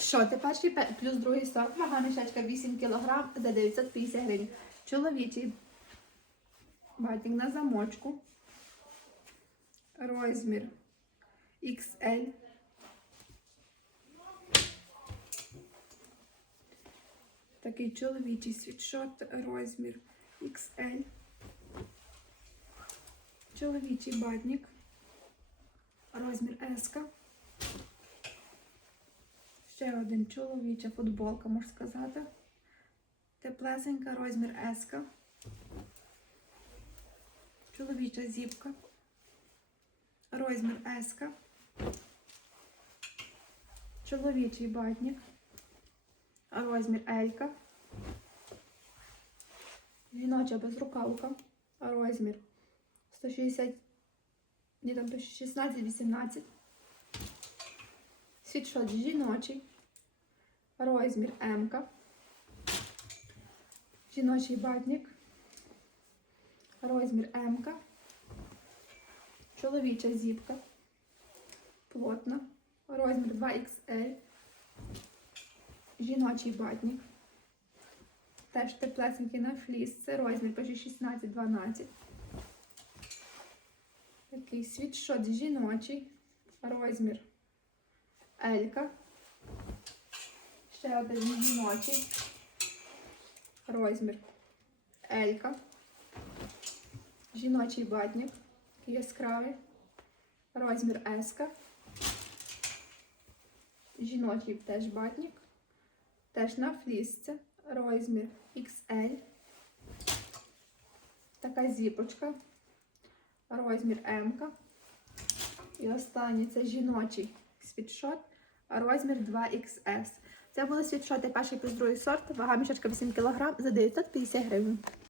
Що, ти перший пе- плюс другий сорт, вага мішечка 8 кг за 950 гривень. Чоловічий батік на замочку. Розмір XL. Такий чоловічий світшот, розмір XL. Чоловічий батник. Розмір S. Ще один чоловіча футболка, можна сказати. Теплесенька, розмір S. Чоловіча зіпка. Розмір S. Чоловічий батник. Розмір L. Жіноча безрукавка. Розмір 160. Ні, там 16-18. Світшот жіночий. Розмір М. Жіночий батник. Розмір М. Чоловіча зіпка. Плотна. Розмір 2XL. Жіночий батник. Теж теплесенький на фліс. Це розмір пише 16-12. Такий світшот жіночий. Розмір Елька. Ще один жіночий. Розмір Елька. Жіночий батник. Яскравий. Розмір Еска. Жіночий теж батник. Теж на флісці. Розмір XL. Така зіпочка. Розмір М. І останній це жіночий світшот, розмір 2XS. Це були світшоти перший плюс другий сорт, вага мішечка 8 кг за 950 гривень.